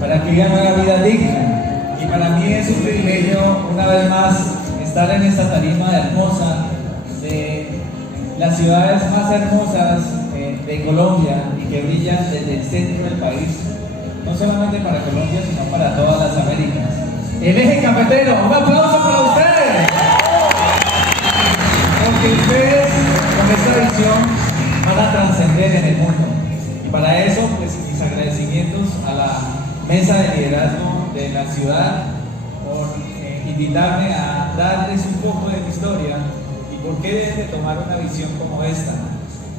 para que vivan una vida digna. Y para mí es un privilegio, una vez más, estar en esta tarima hermosa de las ciudades más hermosas de Colombia y que brillan desde el centro del país, no solamente para Colombia, sino para todas las Américas. El Eje Cafetero, un aplauso para ustedes, porque ustedes con esta visión van a trascender en el mundo. Y para eso, pues mis agradecimientos a la mesa de liderazgo de la ciudad por invitarme a darles un poco de mi historia y por qué deben de tomar una visión como esta.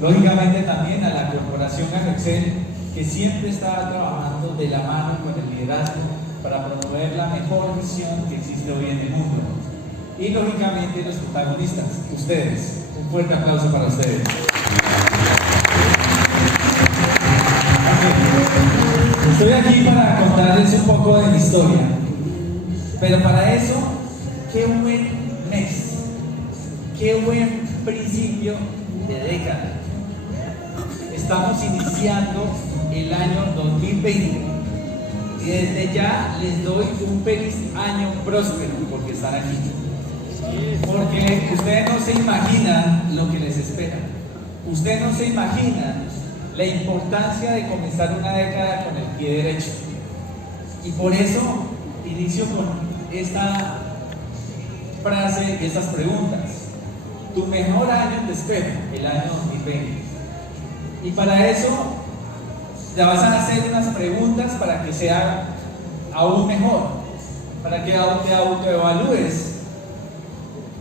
Lógicamente también a la corporación Agroexcel, que siempre está trabajando de la mano con el liderazgo para promover la mejor visión que existe hoy en el mundo. Y lógicamente los protagonistas, ustedes. Un fuerte aplauso para ustedes. Estoy aquí para contarles un poco de mi historia, pero para eso, qué buen mes, qué buen principio de década. Estamos iniciando el año 2020 y desde ya les doy un feliz año próspero porque están aquí. Porque ustedes no se imaginan lo que les espera. Ustedes no se imaginan la importancia de comenzar una década con el pie derecho. Y por eso inicio con esta frase y estas preguntas. Tu mejor año te espera, el año 2020. Y para eso te vas a hacer unas preguntas para que sea aún mejor, para que te autoevalúes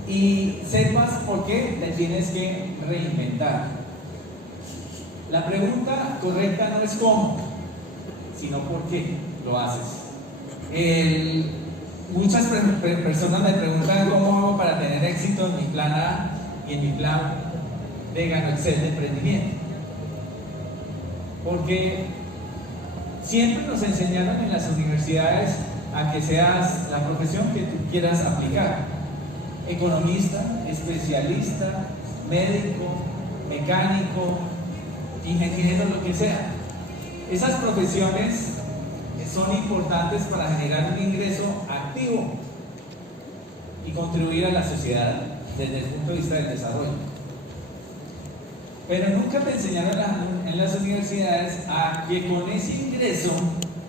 y sepas por qué te tienes que reinventar. La pregunta correcta no es cómo, sino por qué lo haces. Muchas personas me preguntan cómo hago para tener éxito en mi plan A y en mi plan de Agroexcel de emprendimiento. Porque siempre nos enseñaron en las universidades a que seas la profesión que tú quieras aplicar. Economista, especialista, médico, mecánico, ingeniero, lo que sea. Esas profesiones son importantes para generar un ingreso activo y contribuir a la sociedad desde el punto de vista del desarrollo. Pero nunca te enseñaron en las universidades a que con ese ingreso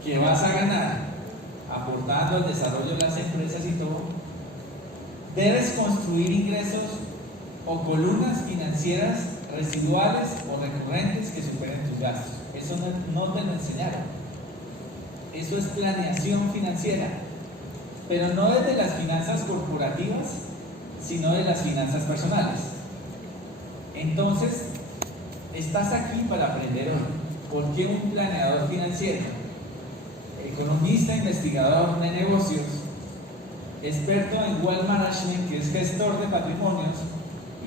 que vas a ganar, aportando al desarrollo de las empresas y todo, debes construir ingresos o columnas financieras residuales o recurrentes que superen tus gastos. Eso no te lo enseñaron. Eso es planeación financiera, pero no desde las finanzas corporativas, sino de las finanzas personales. Entonces, estás aquí para aprender hoy. ¿Por qué un planeador financiero, economista, investigador de negocios, experto en wealth management, que es gestor de patrimonios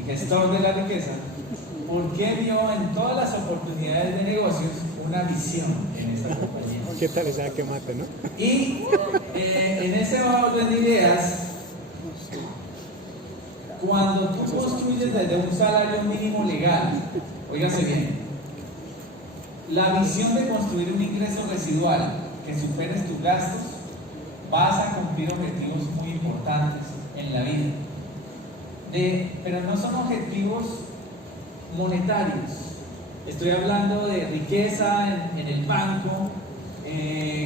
y gestor de la riqueza, por qué vio en todas las oportunidades de negocios una visión en esta compañía? ¿Qué tal esa que mata, no? Y en ese orden de ideas, cuando tú construyes desde un salario mínimo legal, óigase bien, la visión de construir un ingreso residual que superes tus gastos, vas a cumplir objetivos muy importantes en la vida. Pero no son objetivos monetarios. Estoy hablando de riqueza en el banco,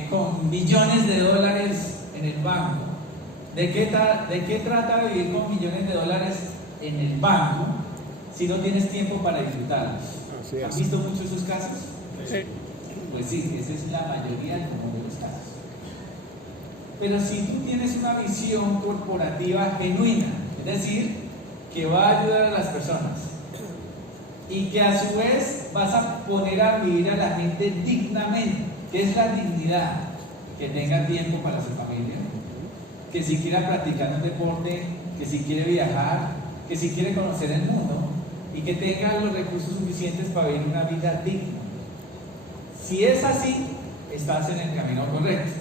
con millones de dólares en el banco. ¿De qué trata vivir con millones de dólares en el banco si no tienes tiempo para disfrutarlos? ¿Han visto muchos esos casos? Sí. Pues sí, esa es la mayoría de los casos. Pero si tú tienes una visión corporativa genuina, es decir, que va a ayudar a las personas y que a su vez vas a poner a vivir a la gente dignamente, que es la dignidad, que tenga tiempo para su familia, que si quiera practicar un deporte, que si quiere viajar, que si quiere conocer el mundo y que tenga los recursos suficientes para vivir una vida digna. Si es así, estás en el camino correcto.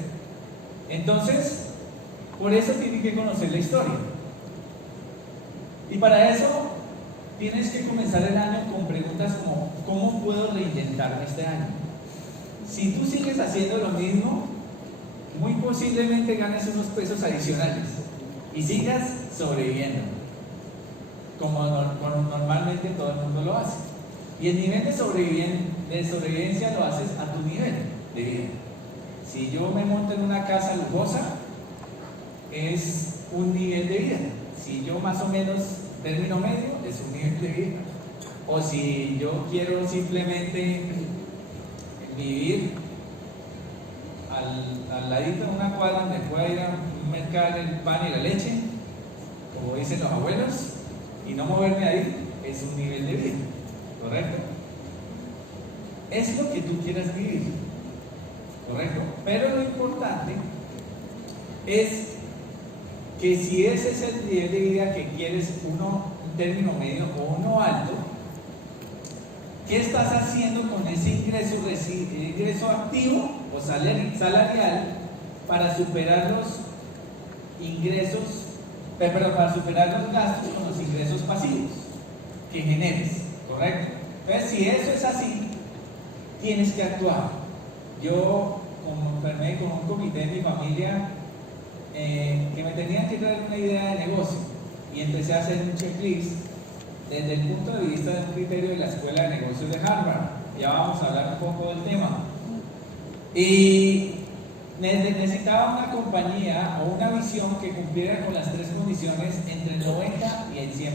Entonces, por eso tienes que conocer la historia. Y para eso tienes que comenzar el año con preguntas como ¿cómo puedo reinventarme este año? Si tú sigues haciendo lo mismo, muy posiblemente ganes unos pesos adicionales y sigas sobreviviendo, como normalmente todo el mundo lo hace. Y el nivel de sobrevivencia lo haces a tu nivel de vida. Si yo me monto en una casa lujosa, es un nivel de vida. Si yo más o menos término medio, es un nivel de vida. O si yo quiero simplemente vivir al ladito de una cuadra donde pueda ir a mercar el pan y la leche, como dicen los abuelos, y no moverme ahí, es un nivel de vida, ¿correcto? Es lo que tú quieras vivir, ¿correcto? Pero lo importante es que si ese es el nivel de vida que quieres, un término medio o uno alto, ¿qué estás haciendo con ese ingreso activo o salarial para superar los para superar los gastos con los ingresos pasivos que generes? ¿Correcto? Entonces, si eso es así, tienes que actuar. Yo enfermé con un comité de mi familia que me tenían que traer una idea de negocio y empecé a hacer un checklist desde el punto de vista de un criterio de la Escuela de Negocios de Harvard. Ya vamos a hablar un poco del tema. Y necesitaba una compañía o una visión que cumpliera con las tres condiciones entre el 90 y el 100%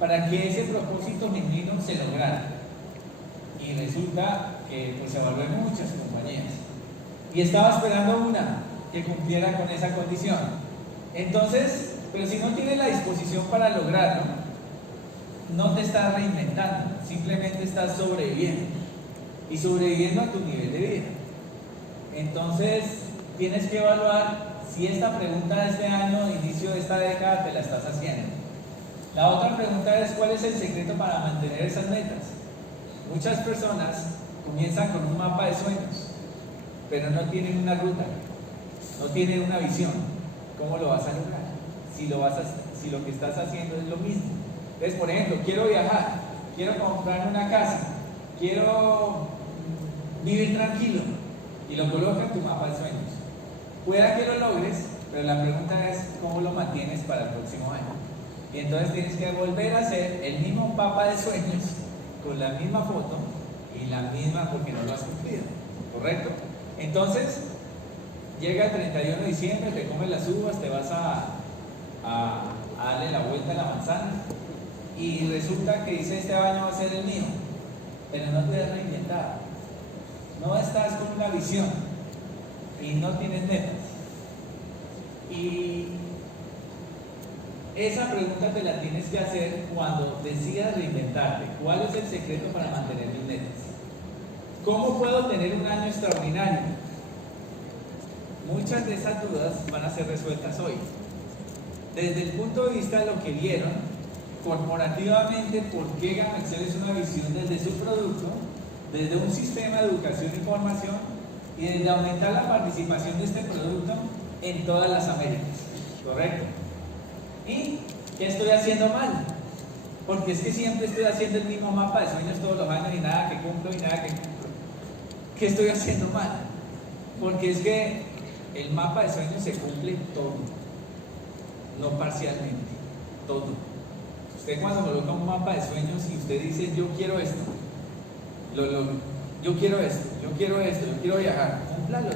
para que ese propósito genuino se lograra. Y resulta que pues, se evalué muchas compañías y estaba esperando una que cumpliera con esa condición. Entonces, pero si no tienes la disposición para lograrlo, no te estás reinventando, simplemente estás sobreviviendo y sobreviviendo a tu nivel de vida. Entonces, tienes que evaluar si esta pregunta de este año, inicio de esta década, te la estás haciendo. La otra pregunta es: ¿cuál es el secreto para mantener esas metas? Muchas personas comienzan con un mapa de sueños, pero no tienen una ruta, no tienen una visión. ¿Cómo lo vas a lograr? Si lo que estás haciendo es lo mismo. Entonces, por ejemplo, quiero viajar, quiero comprar una casa, quiero vivir tranquilo, y lo colocas en tu mapa de sueños. Pueda que lo logres, pero la pregunta es: ¿cómo lo mantienes para el próximo año? Y entonces tienes que volver a hacer el mismo mapa de sueños con la misma foto y la misma, porque no lo has cumplido, ¿correcto? Entonces llega el 31 de diciembre, te comes las uvas, te vas a darle la vuelta a la manzana y resulta que dice: este año va a ser el mío, pero no te has reinventado, no estás con una visión y no tienes metas. Y esa pregunta te la tienes que hacer cuando decidas reinventarte. ¿Cuál es el secreto para mantener mis metas? ¿Cómo puedo tener un año extraordinario? Muchas de esas dudas van a ser resueltas hoy. Desde el punto de vista de lo que vieron corporativamente, por qué Gama Excel es una visión desde su producto, desde un sistema de educación y formación y desde aumentar la participación de este producto en todas las Américas, ¿correcto? ¿Y qué estoy haciendo mal? Porque es que siempre estoy haciendo el mismo mapa de sueños todos los años y nada que cumplo y nada que cumplo. ¿Qué estoy haciendo mal? Porque es que el mapa de sueños se cumple todo, no parcialmente, todo. Usted cuando coloca un mapa de sueños y usted dice: yo quiero esto, lo logro, yo quiero esto, yo quiero esto, yo quiero viajar, cúmplalo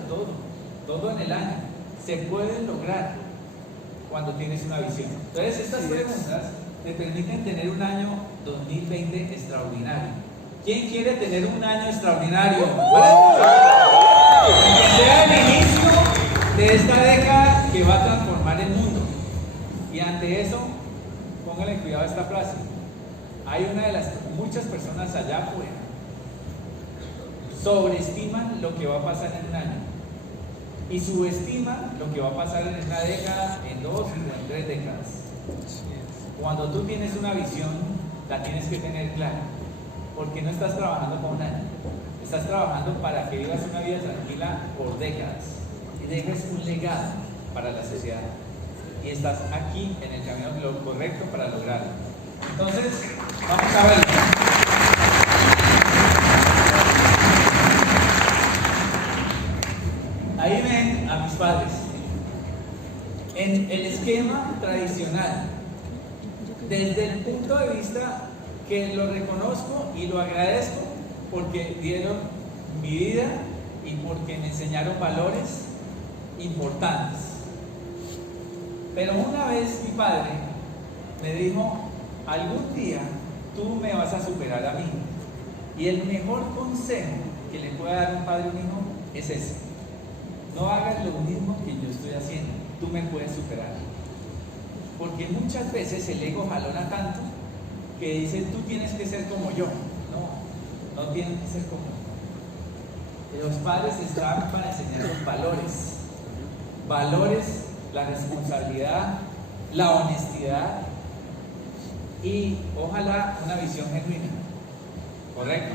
todo en el año. Se pueden lograr cuando tienes una visión. Entonces, estas preguntas te permiten tener un año 2020 extraordinario. ¿Quién quiere tener un año extraordinario? Que sea el inicio de esta década que va a transformar el mundo. Y ante eso, póngale cuidado a esta frase. Hay muchas personas allá afuera sobreestiman lo que va a pasar en un año y subestiman lo que va a pasar en una década, en 2 o en 3 décadas. Cuando tú tienes una visión, la tienes que tener clara, porque no estás trabajando para un año, estás trabajando para que vivas una vida tranquila por décadas y dejes un legado para la sociedad, y estás aquí en el camino correcto para lograrlo. Entonces, vamos a verlo. Ahí ven a mis padres. En el esquema tradicional, desde el punto de vista que lo reconozco y lo agradezco porque dieron mi vida y porque me enseñaron valores importantes. Pero una vez mi padre me dijo, algún día tú me vas a superar a mí. Y el mejor consejo que le puede dar un padre a un hijo es ese: no hagas lo mismo que yo estoy haciendo, tú me puedes superar. Porque muchas veces el ego jalona tanto que dice, tú tienes que ser como yo. No, no tienes que ser como yo. Los padres están para enseñarnos valores. Valores, la responsabilidad, la honestidad y ojalá una visión genuina. ¿Correcto?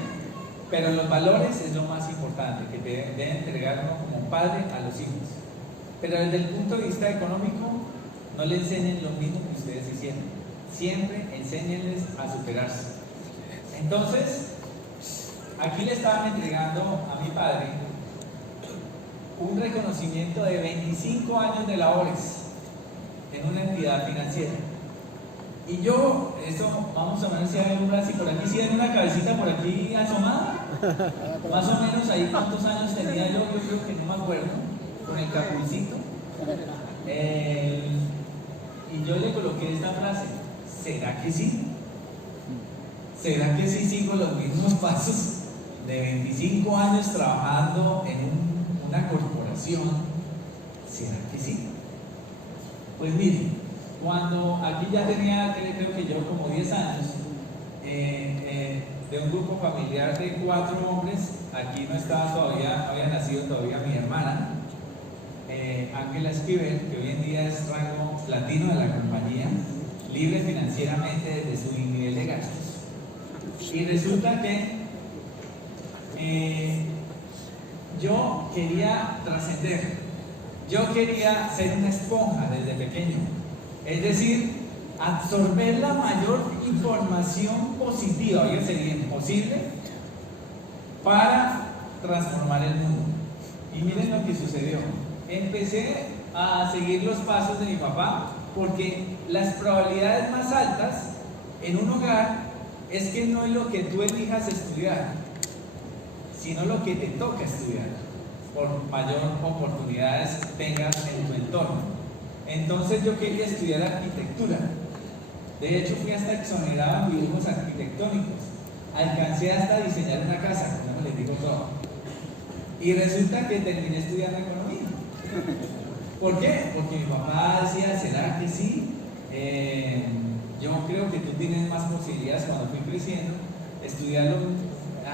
Pero los valores es lo más importante que deben entregar uno como padre a los hijos. Pero desde el punto de vista económico, no le enseñen lo mismo que ustedes hicieron. Siempre enséñenles a superarse. Entonces, aquí le estaban entregando a mi padre un reconocimiento de 25 años de labores en una entidad financiera. Y yo, eso, vamos a ver si hay un brazo por aquí, si hay una cabecita por aquí asomada. Más o menos ahí cuántos años tenía yo creo que no me acuerdo, con el capucito. Y yo le coloqué esta frase: ¿será que sí? ¿Será que sí sigo los mismos pasos de 25 años trabajando en una corporación? ¿Será que sí? Pues miren, cuando aquí ya tenía, creo que yo como 10 años, de un grupo familiar de 4 hombres, aquí no estaba todavía, había nacido todavía mi hermana, Ángela Esquivel, que hoy en día es rango platino de la compañía, libre financieramente desde su nivel de gastos. Y resulta que yo quería trascender, yo quería ser una esponja desde pequeño, es decir, absorber la mayor información positiva, hoy sería imposible, para transformar el mundo. Y miren lo que sucedió. Empecé a seguir los pasos de mi papá, porque las probabilidades más altas en un hogar es que no es lo que tú elijas estudiar, sino lo que te toca estudiar, por mayor oportunidades tengas en tu entorno. Entonces yo quería estudiar arquitectura. De hecho fui hasta exonerado en dibujos arquitectónicos. Alcancé hasta diseñar una casa, como les digo todo. Y resulta que terminé estudiando economía. ¿Por qué? Porque mi papá decía, ¿será que sí? Yo creo que tú tienes más posibilidades cuando fui creciendo, estudiar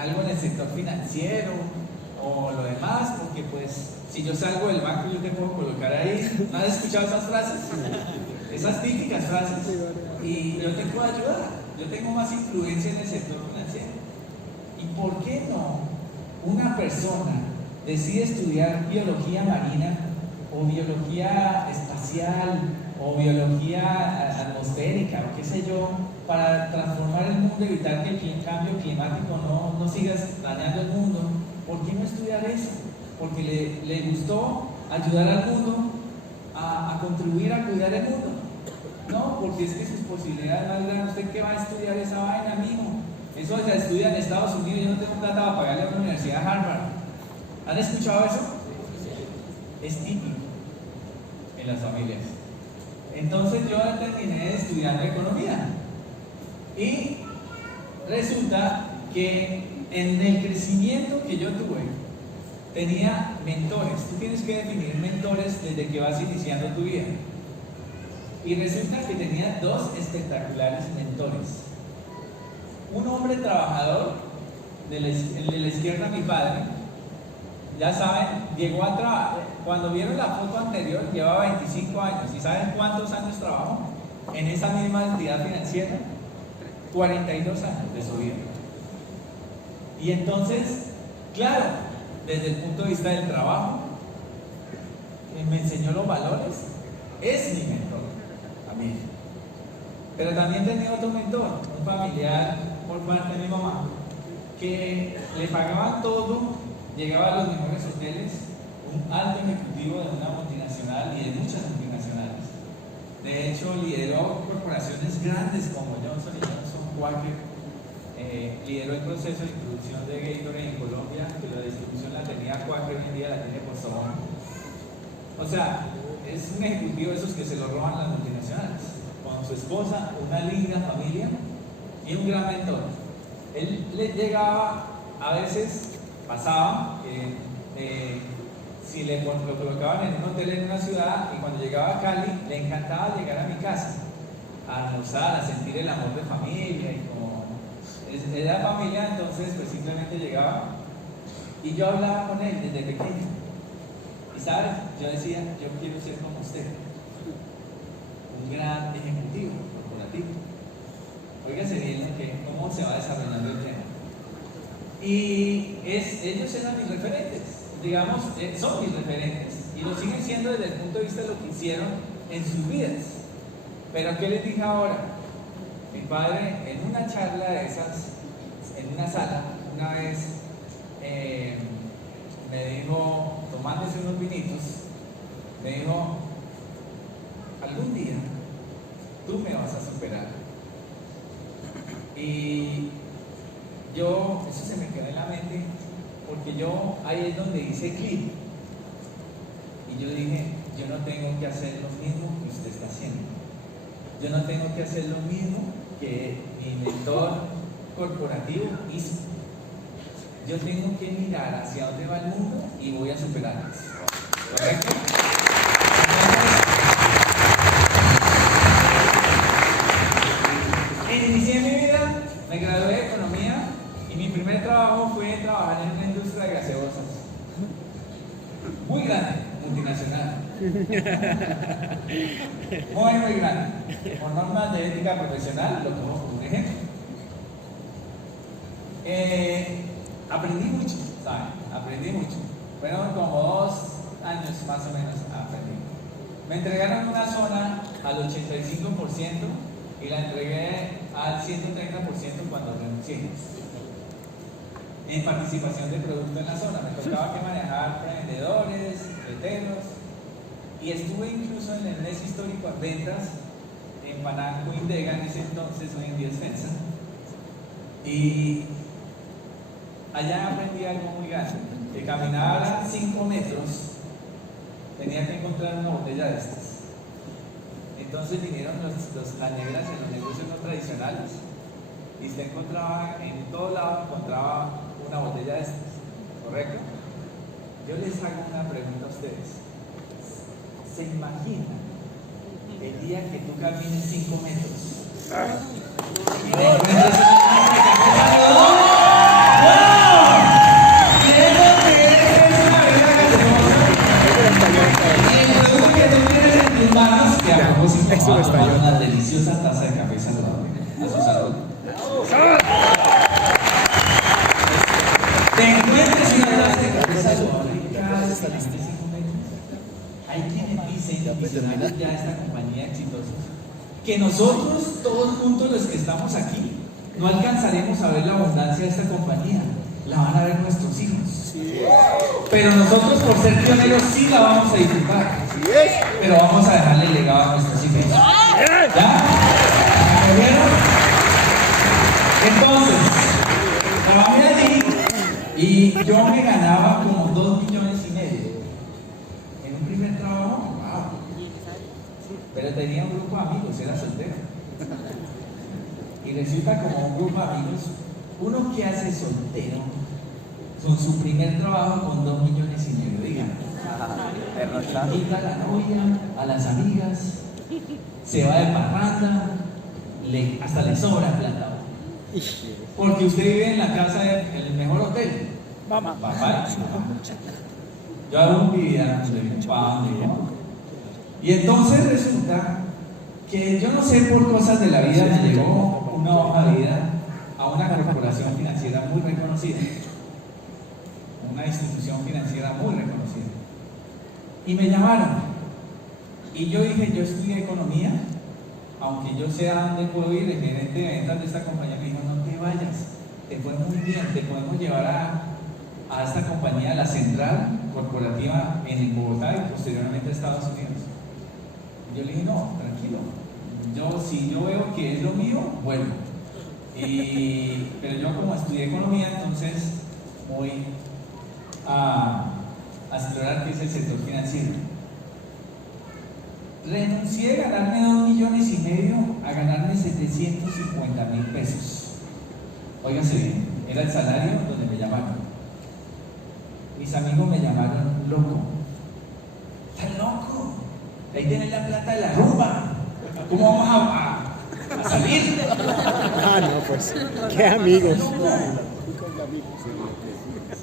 algo en el sector financiero o lo demás, porque pues si yo salgo del banco yo te puedo colocar ahí. ¿No has escuchado esas frases? Esas típicas frases. Y yo te puedo ayudar, yo tengo más influencia en el sector financiero. ¿Y por qué no una persona decide estudiar biología marina o biología espacial o biología atmosférica o qué sé yo, para transformar el mundo, evitar que el cambio climático no siga dañando el mundo? ¿Por qué no estudiar eso? Porque le gustó ayudar al mundo a contribuir a cuidar el mundo. No, porque es que sus posibilidades más grandes. ¿Usted qué va a estudiar esa vaina, amigo? Eso se estudia en Estados Unidos. Yo no tengo plata para pagarle a una universidad de Harvard. ¿Han escuchado eso? Es típico en las familias. Entonces yo terminé estudiando economía. Y resulta que en el crecimiento que yo tuve, tenía mentores. Tú tienes que definir mentores desde que vas iniciando tu vida. Y resulta que tenía 2 espectaculares mentores. Un hombre trabajador, de la izquierda mi padre, ya saben, llegó a trabajar, cuando vieron la foto anterior, llevaba 25 años. ¿Y saben cuántos años trabajó en esa misma entidad financiera? 42 años de su vida. Y entonces, claro, desde el punto de vista del trabajo, me enseñó los valores, es mi mentor, a mí. Pero también tenía otro mentor, un familiar por parte de mi mamá, que le pagaban todo, llegaba a los mejores hoteles, un alto ejecutivo de una multinacional y de muchas multinacionales. De hecho, lideró corporaciones grandes como Johnson Johnson, Quaker. Lideró el proceso de introducción de Gatorade en Colombia, que la distribución la tenía Quaker, hoy en día la tiene Postobón. O sea, es un ejecutivo de esos que se lo roban las multinacionales, con su esposa, una linda familia y un gran mentor. Él le llegaba, a veces pasaba que si lo colocaban en un hotel en una ciudad, y cuando llegaba a Cali le encantaba llegar a mi casa a almorzar, a sentir el amor de familia, y como era familia, entonces pues simplemente llegaba y yo hablaba con él desde pequeño. Y sabes, yo decía, yo quiero ser como usted, un gran ejecutivo corporativo. Óigase bien cómo se va desarrollando el tema. Y ellos eran mis referentes, digamos, son mis referentes, y lo siguen siendo desde el punto de vista de lo que hicieron en sus vidas. Pero ¿qué les dije ahora? Mi padre, en una charla de esas, en una sala, una vez me dijo, tomándose unos vinitos, me dijo, algún día tú me vas a superar. Y yo, eso se me quedó en la mente, porque yo, ahí es donde hice clic. Y yo dije, yo no tengo que hacer lo mismo que usted está haciendo. Yo no tengo que hacer lo mismo que mi mentor corporativo hizo. Yo tengo que mirar hacia dónde va el mundo y voy a superarlos. ¿Correcto? Inicié mi vida, me gradué de economía y mi primer trabajo fue trabajar en una industria de gaseosas. Muy grande, multinacional. Muy grande. Por normas de ética profesional, lo pongo como un ejemplo. Aprendí mucho, ¿saben? Aprendí mucho. Fueron como 2 años más o menos aprendí. Me entregaron una zona al 85% y la entregué al 130% cuando renuncié. En participación de producto en la zona, me tocaba que manejar vendedores, letreros, y estuve incluso en el mes histórico en ventas en Panamá, Indega, en ese entonces, hoy en día es FENSA. Y allá aprendí algo muy grande, que caminaba 5 metros, tenía que encontrar una botella de estas. Entonces vinieron las negras en los negocios no tradicionales, y usted encontraba, en todo lado encontraba una botella de estas, ¿correcto? Yo les hago una pregunta a ustedes. ¿Se imaginan el día que tú camines 5 metros? Y te encuentras una niña que es una deliciosa taza de café saludable. A su salud. Te encuentras una taza de café saludable cada 5 metros. Hay quienes dicen, visionarios ya de esta compañía exitosa, que nosotros, todos juntos los que estamos aquí, no alcanzaremos a ver la abundancia de esta compañía. La van a ver nuestros hijos. Pero nosotros, por ser pioneros, sí la vamos a disfrutar. Pero vamos a dejarle legado a nuestros hijos. ¿Ya? ¿Me vieron? Entonces, trabajé allí y yo me ganaba como 2,5 millones. En un primer trabajo, wow. Pero tenía un grupo de amigos, era soltero. Y resulta como un grupo de amigos, uno que hace soltero con su primer trabajo con 2,5 millones, díganme. Invita a la novia, a las amigas, se va de parranda, hasta le sobra plata. Porque usted vive en la casa del mejor hotel. Papá. Yo hago un vida de mi papá, y entonces resulta que yo no sé, por cosas de la vida me llegó una hoja de vida a una corporación financiera muy reconocida, una institución financiera muy reconocida, y me llamaron y yo dije, yo estudié economía, aunque yo sé a dónde puedo ir. El gerente de ventas de esta compañía me dijo, no te vayas, te fue muy bien, te podemos llevar a esta compañía, a la central, corporativa en Bogotá y posteriormente a Estados Unidos. Yo le dije, no, tranquilo, si yo veo que es lo mío, vuelvo. Pero yo como estudié economía, entonces voy a explorar qué es el sector financiero. Renuncié a ganarme 2,5 millones a ganarme 750,000 pesos. Óigase bien, era el salario donde me llamaron. Mis amigos me llamaron loco. ¿Estás loco? Ahí tenés la plata de la rumba. ¿Cómo vamos a salir? Ah, no, pues, qué amigos.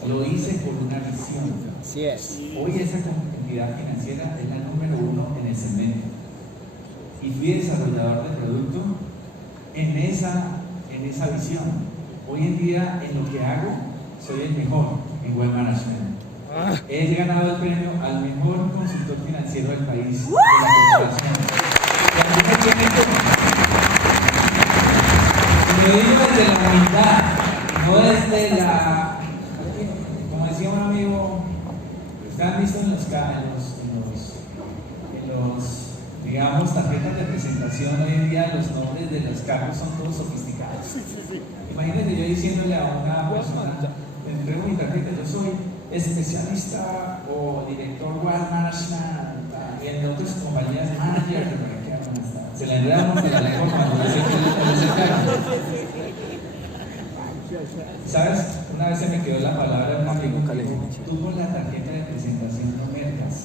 Lo hice por una visión. Así es. Hoy esa entidad financiera es la número 1 en el segmento. Y fui desarrollador de producto en esa visión. Hoy en día, en lo que hago, soy el mejor en Wealth Management. He ganado el premio al mejor consultor financiero del país, de la corporación. Y aquí me tienen lo digo desde la humildad, no desde la, como decía un amigo, ustedes han visto en los, digamos, tarjetas de presentación, hoy en día los nombres de los cargos son todos sofisticados. Imagínense yo diciéndole a una persona, le entrego mi tarjeta, yo soy especialista o director Wealth Management, y en otras compañías manager, se la enredan de la lengua cuando dice que es el cargo. ¿Sabes? Una vez se me quedó la palabra de un amigo que dijo, tú con la tarjeta de presentación no mercas.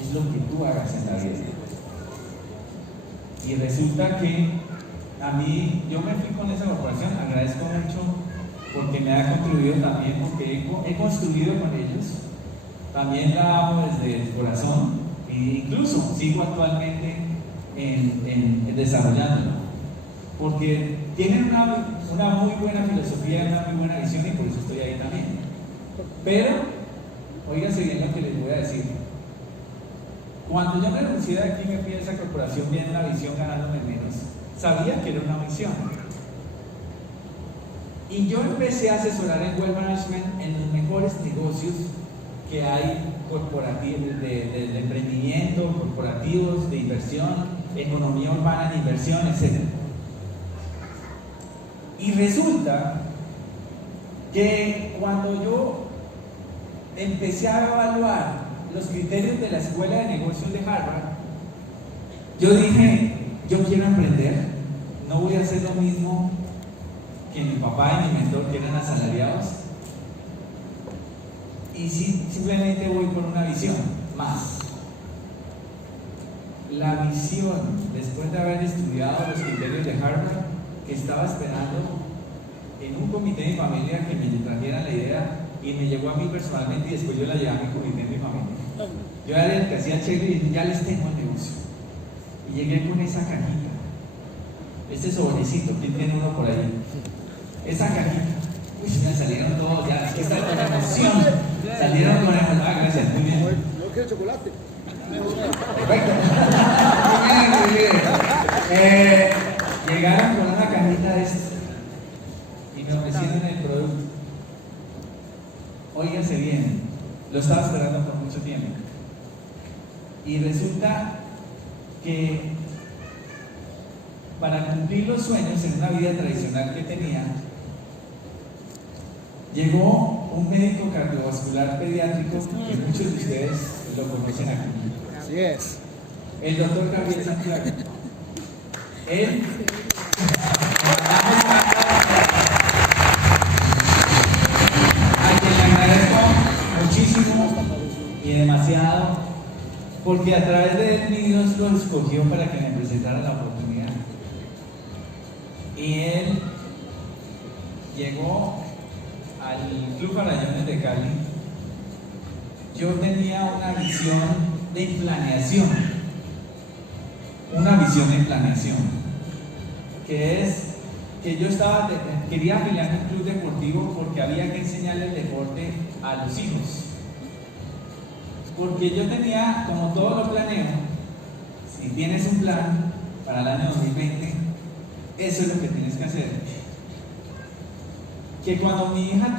Es lo que tú hagas en la vida. Y resulta que a mí, yo me fui con esa corporación, agradezco mucho porque me ha contribuido también, porque he construido con ellos, también la amo desde el corazón, e incluso sigo actualmente en desarrollándolo. Porque tienen una muy buena filosofía, una muy buena visión y por eso estoy ahí también. Pero, óigase bien lo que les voy a decir. Cuando yo me renuncié de aquí, me fui a esa corporación viendo una visión ganándome menos. Sabía que era una visión. Y yo empecé a asesorar en Wealth Management en los mejores negocios que hay corporativos, de emprendimiento, corporativos, de inversión, economía urbana de inversión, etc. Y resulta que cuando yo empecé a evaluar los criterios de la Escuela de Negocios de Harvard, yo dije, yo quiero emprender, no voy a hacer lo mismo que mi papá y mi mentor, que eran asalariados, y simplemente voy por una visión más. La visión, después de haber estudiado los criterios de Harvard, que estaba esperando en un comité de mi familia que me trajeran la idea, y me llegó a mí personalmente, y después yo la llevé a mi comité de mi familia. Yo era el que hacía cheque y dije, ya les tengo el negocio. Y llegué con esa cajita, este sobrecito, ¿quién tiene uno por ahí? Esa cajita, uy, me salieron todos, ya, es que está con emoción, salieron con emoción, gracias, muy bien. No quiero chocolate. Perfecto. Muy bien. Llegaron con una cajita de estas y me ofrecieron el producto. Óiganse bien, lo estaba esperando por mucho tiempo. Y resulta que para cumplir los sueños en una vida tradicional que tenía, llegó un médico cardiovascular pediátrico que muchos de ustedes lo conocen aquí. Así es. El doctor Gabriel Santiago. Él a quien le agradezco muchísimo y demasiado, porque a través de él mi Dios lo escogió para que me presentara la oportunidad. Y él llegó al Club Farallones de Cali. Yo tenía una visión de planeación, que es que yo quería afiliarme a un club deportivo porque había que enseñarle el deporte a los hijos. Porque yo tenía, como todo lo planeo, si tienes un plan para el año 2020, eso es lo que tienes que hacer. Que cuando mi hija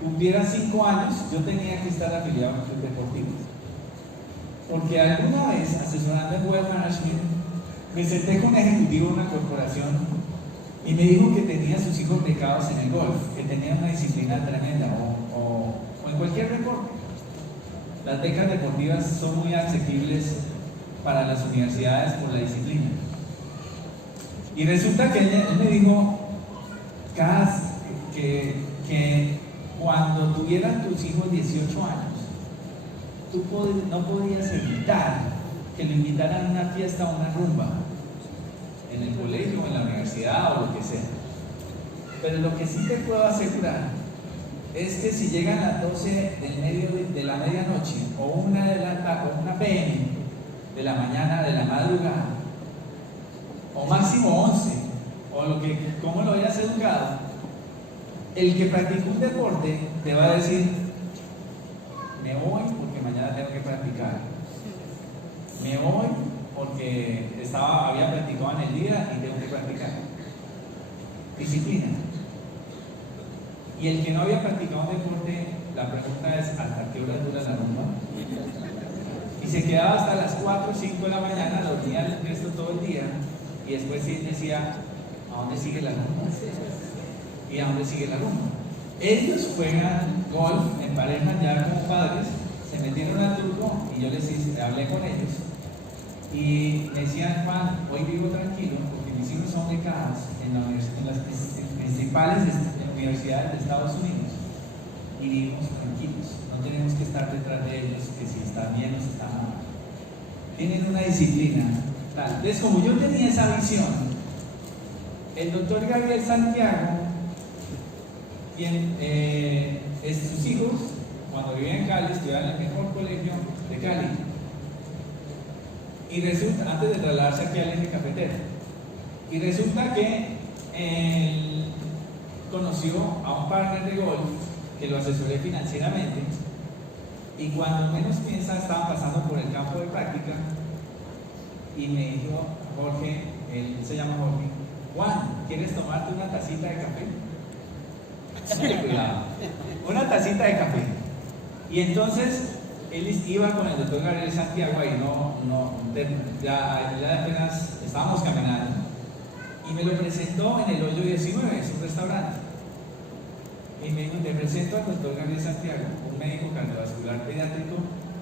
cumpliera 5 años, yo tenía que estar afiliado a un club deportivo. Porque alguna vez, asesorando en Wealth Management, me senté con un ejecutivo de una corporación y me dijo que tenía sus hijos becados en el golf, que tenía una disciplina tremenda, o en cualquier deporte. Las becas deportivas son muy asequibles para las universidades por la disciplina. Y resulta que él me dijo que cuando tuvieran tus hijos 18 años, tú no podías evitar que lo invitaran a una fiesta o una rumba en el colegio, en la universidad o lo que sea. Pero lo que sí te puedo asegurar es que si llegan las 12 de la medianoche o 1 de la tarde o 1 p.m. de la mañana, de la madrugada, o máximo 11, o como lo hayas educado, el que practica un deporte te va a decir: me voy porque mañana tengo que practicar, me voy porque había practicado en el día y tengo que practicar. Disciplina. Y el que no había practicado un deporte, la pregunta es: ¿hasta qué hora dura la rumba? Y se quedaba hasta las 4 o 5 de la mañana, dormía el resto todo el día, y después sí decía: ¿a dónde sigue la rumba? ¿Y a dónde sigue la rumba? Ellos juegan golf en pareja ya como padres, se metieron al truco y yo hablé con ellos y me decían: Juan, hoy vivo tranquilo porque mis hijos son becados en las principales universidades de Estados Unidos y vivimos tranquilos, no tenemos que estar detrás de ellos, que si están bien o si están mal. Tienen una disciplina tal. Entonces, como yo tenía esa visión, el doctor Gabriel Santiago, sus hijos, cuando vivían en Cali, estudiaban en el mejor colegio de Cali. Y resulta, antes de trasladarse aquí al eje cafetero, y resulta que él conoció a un partner de golf que lo asesoré financieramente, y cuando menos piensa estaban pasando por el campo de práctica y me dijo: Jorge, él se llama Jorge, Juan, ¿quieres tomarte una tacita de café? Una tacita de café. Y entonces él iba con el doctor Gabriel Santiago ahí, ya apenas estábamos caminando, y me lo presentó en el Hoyo 19, es un restaurante. Y me dijo: te presento al doctor Gabriel Santiago, un médico cardiovascular pediátrico.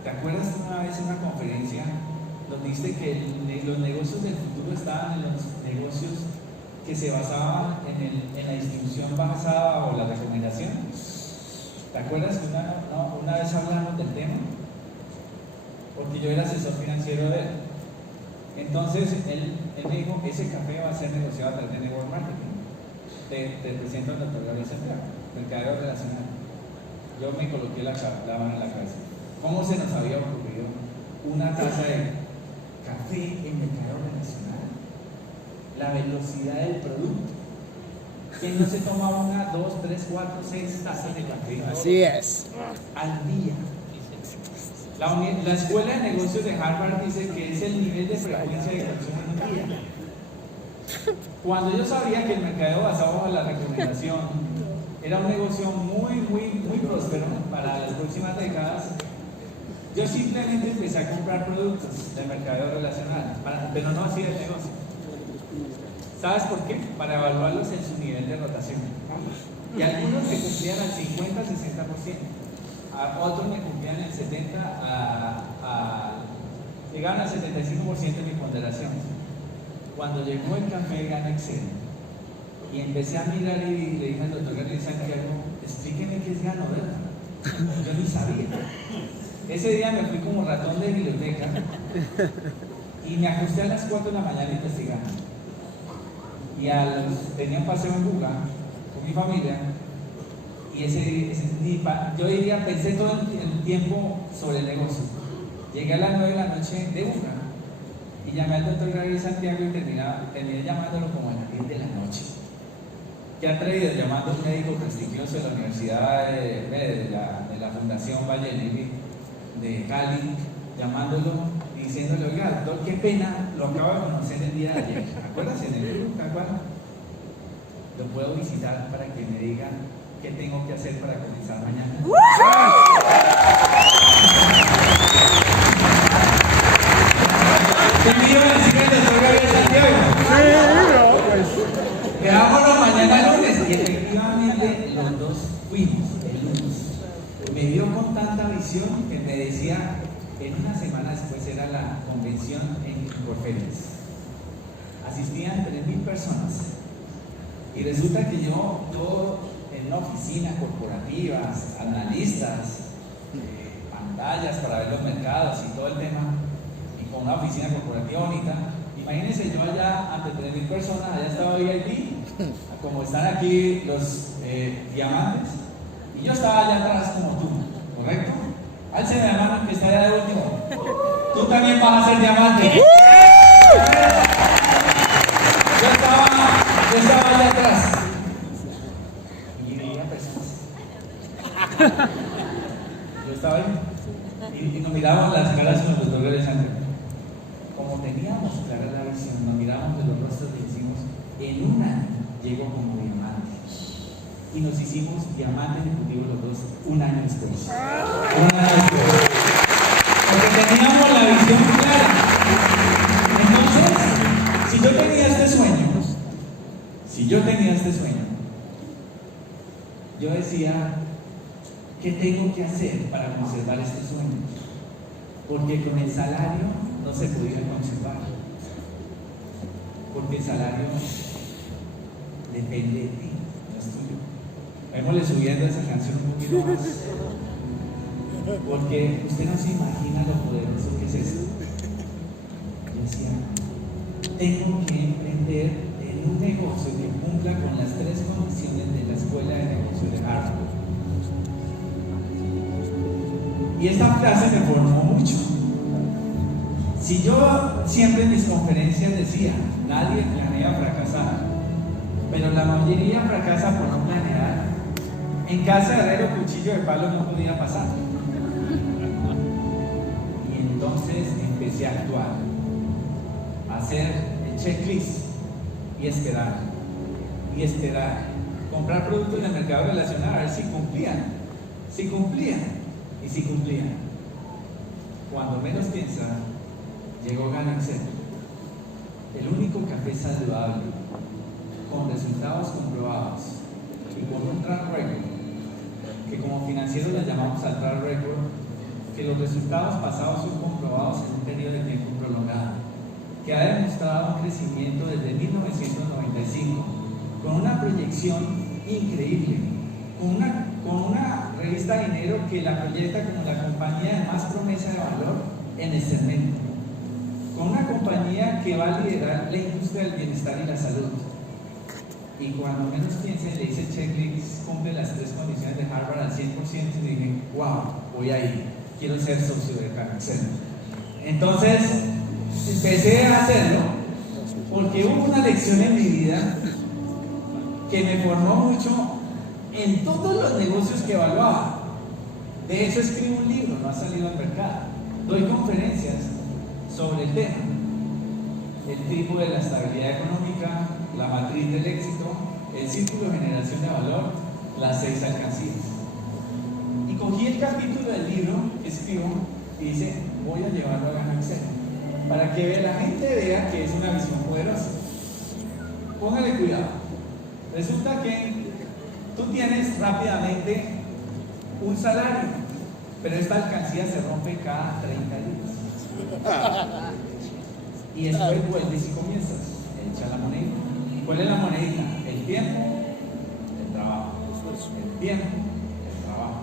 ¿Te acuerdas una vez en una conferencia donde dijiste que los negocios del futuro estaban en los negocios que se basaban en la distribución basada o la recomendación? ¿Te acuerdas que una vez hablamos del tema? Porque yo era asesor financiero de él. Entonces él me dijo: ese café va a ser negociado a través de Network Marketing. Te presento al doctor Gabriel Santiago, mercadeo relacional. Yo me coloqué la mano en la cabeza. ¿Cómo se nos había ocurrido una taza de café en mercadeo relacional? La velocidad del producto. ¿Quién no se toma 1, 2, 3, 4, 6 tazas de café? Así es. Al día. La escuela de negocios de Harvard dice que es el nivel de frecuencia de consumo en un día. Cuando yo sabía que el mercadeo basado en la recomendación era un negocio muy próspero para las próximas décadas, yo simplemente empecé a comprar productos de mercadeo relacional, pero no hacía el negocio. ¿Sabes por qué? Para evaluarlos en su nivel de rotación. Y algunos me cumplían al 50-60%, a otros me cumplían el 70%, llegaban al 75% de mi ponderación. Cuando llegó el café Gana Excel y empecé a mirar y le dije al doctor Gabriel Santiago: explíqueme qué es Gano, ¿verdad? Yo ni sabía. Ese día me fui como ratón de biblioteca y me acosté a las 4 de la mañana investigando. Y tenía un paseo en Buga con mi familia, y yo diría, pensé todo el tiempo sobre el negocio. Llegué a las 9 de la noche de Buga y llamé al doctor Gabriel Santiago y terminé llamándolo como a las 10 de la noche. ¿Qué atrevido? Llamando a un médico prestigioso de la Universidad de la Fundación Valle de Cali, llamándolo y diciéndole: oiga, doctor, qué pena, lo acabo de conocer el día de ayer. ¿Te acuerdas? En el grupo, ¿te acuerdas? Lo puedo visitar para que me digan qué tengo que hacer para comenzar mañana. ¿Qué me iba a decir el doctor Gabriel Santiago? Sí, no, pues. Veámonos mañana lunes. Y efectivamente los dos fuimos el lunes. Me dio con tanta visión que me decía, en una semana después era la convención en Corferias. Asistían 3.000 personas. Y resulta que yo en una oficina, corporativas, analistas, pantallas para ver los mercados y todo el tema, y con una oficina corporativa bonita, imagínense yo allá ante 3.000 personas, allá estaba VIP, como están aquí los diamantes, y yo estaba allá atrás como tú, ¿correcto? Alce la mano que está allá de último. Tú también vas a ser diamante. Yo estaba allá atrás y veía personas. Yo estaba ahí y nos mirábamos las caras con el doctor Gabriel Santiago. Como teníamos clara la visión, nos mirábamos de los rostros y decimos, en un año llego como diamante. Y nos hicimos diamantes ejecutivos los dos un año después. Un año después. Porque teníamos la visión clara. Entonces, si yo tenía este sueño, yo decía, ¿qué tengo que hacer para conservar este sueño? Porque con el salario no se podía conservar. Porque el salario depende de ti, no es tuyo. Vémosle subiendo esa canción un poquito más. Porque usted no se imagina lo poderoso que es eso. Yo decía, tengo que emprender en un negocio que cumpla con las 3 condiciones de la Escuela de Negocios de Harvard. Y esta frase me formó mucho. Si yo siempre en mis conferencias decía, nadie planea fracasar, pero la mayoría fracasa por no planear, en casa de herrero cuchillo de palo no podía pasar. Y entonces empecé a actuar, a hacer el checklist y esperar, comprar productos en el mercado relacionado a ver si cumplían, y si cumplían. Cuando menos piensa, llegó Ganaxel, el único café saludable, con resultados comprobados y con un track record, que como financieros le llamamos al track record, que los resultados pasados son comprobados en un periodo de tiempo prolongado, que ha demostrado un crecimiento desde 1995, con una proyección increíble, con una revista de dinero que la proyecta como la compañía de más promesa de valor en el segmento, con una compañía que va a liderar la industria del bienestar y la salud. Y cuando menos piense, le hice checklist, cumple las 3 condiciones de Harvard al 100%, y dije, wow, voy a ir, quiero ser socio de Ganaxel. Entonces, empecé a hacerlo porque hubo una lección en mi vida que me formó mucho en todos los negocios que evaluaba. De hecho, escribo un libro, no ha salido al mercado. Doy conferencias sobre el tema: el tipo de la estabilidad económica, la matriz del éxito, el círculo de generación de valor, las 6 alcancías. Y cogí el capítulo del libro que escribo y dice, voy a llevarlo a Ganaxel, para que la gente vea que es una visión poderosa. Póngale cuidado. Resulta que tú tienes rápidamente un salario, pero esta alcancía se rompe cada 30 días. Y después vuelves y comienzas. Echa la moneda. ¿Cuál es la monedita? El tiempo, el trabajo. El tiempo, el trabajo.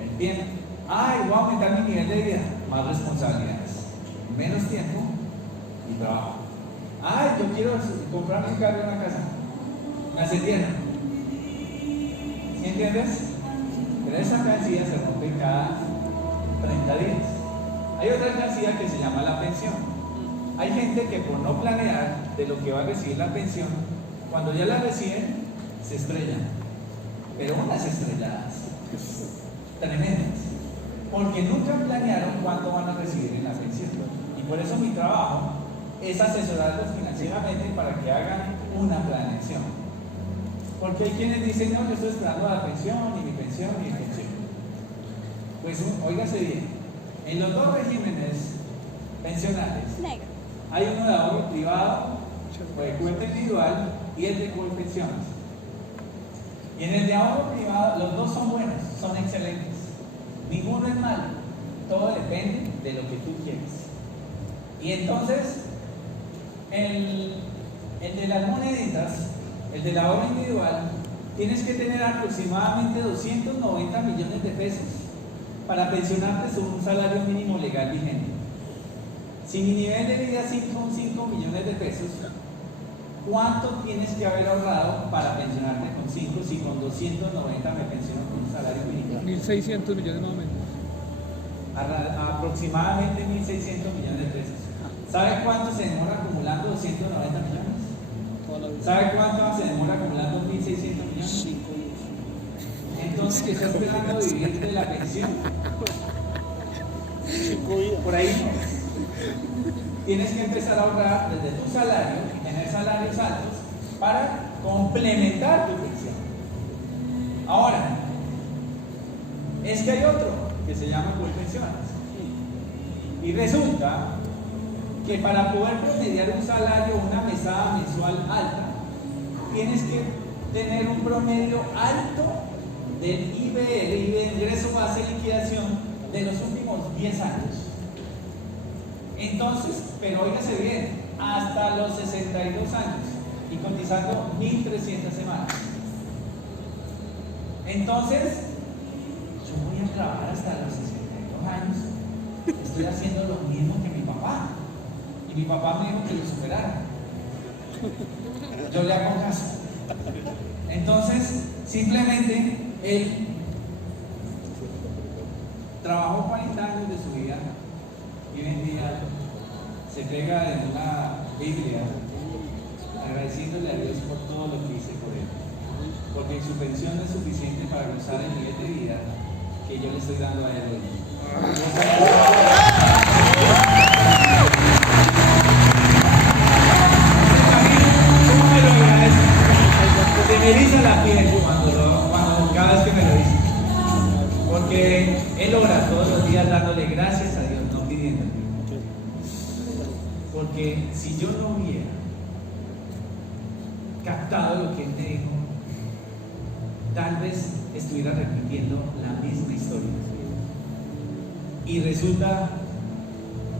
El tiempo. Ay, voy a aumentar mi nivel de vida. Más responsabilidades. Menos tiempo y trabajo. Ay, yo quiero comprarme un carro y una casa. Me hace tierra. ¿Sí entiendes? Pero esa alcancía se rompe cada 30 días. Hay otra alcancía que se llama la pensión. Hay gente que por no planear de lo que va a recibir la pensión, cuando ya la reciben, se estrellan. Pero unas estrelladas tremendas, porque nunca planearon cuánto van a recibir en la pensión. Y por eso mi trabajo es asesorarlos financieramente para que hagan una planeación. Porque hay quienes dicen, no, yo estoy esperando la pensión, y mi pensión, y mi pensión. Pues óigase bien, en los dos regímenes pensionales hay uno de ahorro privado o de cuenta individual y el de Colpensiones. Y en el de ahorro privado los dos son buenos, son excelentes. Ninguno es malo, todo depende de lo que tú quieras. Y entonces, el de las moneditas, el del ahorro individual, tienes que tener aproximadamente 290 millones de pesos para pensionarte sobre un salario mínimo legal vigente. Si mi nivel de vida son 5 millones de pesos, ¿cuánto tienes que haber ahorrado para pensionarte con 5 si con 290 me pensiono con un salario mínimo? 1.600 millones más o menos. Aproximadamente 1.600 millones de pesos. ¿Sabe cuánto se demora acumulando 290 millones? ¿Sabe cuánto se demora acumulando 1.600 millones? Entonces, ¿qué está esperando vivir de la pensión? Por ahí no. Tienes que empezar a ahorrar desde tu salario y tener salarios altos para complementar tu pensión. Ahora, es que hay otro que se llama Colpensiones. Y resulta que para poder promediar un salario o una mesada mensual alta, tienes que tener un promedio alto del IBL, ingreso base de liquidación, de los últimos 10 años. Entonces, pero óigase bien, hasta los 62 años y cotizando 1.300 semanas. Entonces, yo voy a trabajar hasta los 62 años, estoy haciendo lo mismo que mi papá. Y mi papá me dijo que lo superara. Yo le hago caso. Entonces, simplemente él trabajó 40 años de su vida y hoy en día se pega en una Biblia agradeciéndole a Dios por todo lo que hice por él, porque su pensión no es suficiente para gozar el nivel de vida que yo le estoy dando a él hoy. Se me eriza la piel cuando cada vez que me lo dice, porque él ora todos los días dándole gracias a Dios, no pidiéndole. Porque si yo no hubiera captado lo que él me dijo, tal vez estuviera repitiendo la misma historia. Y resulta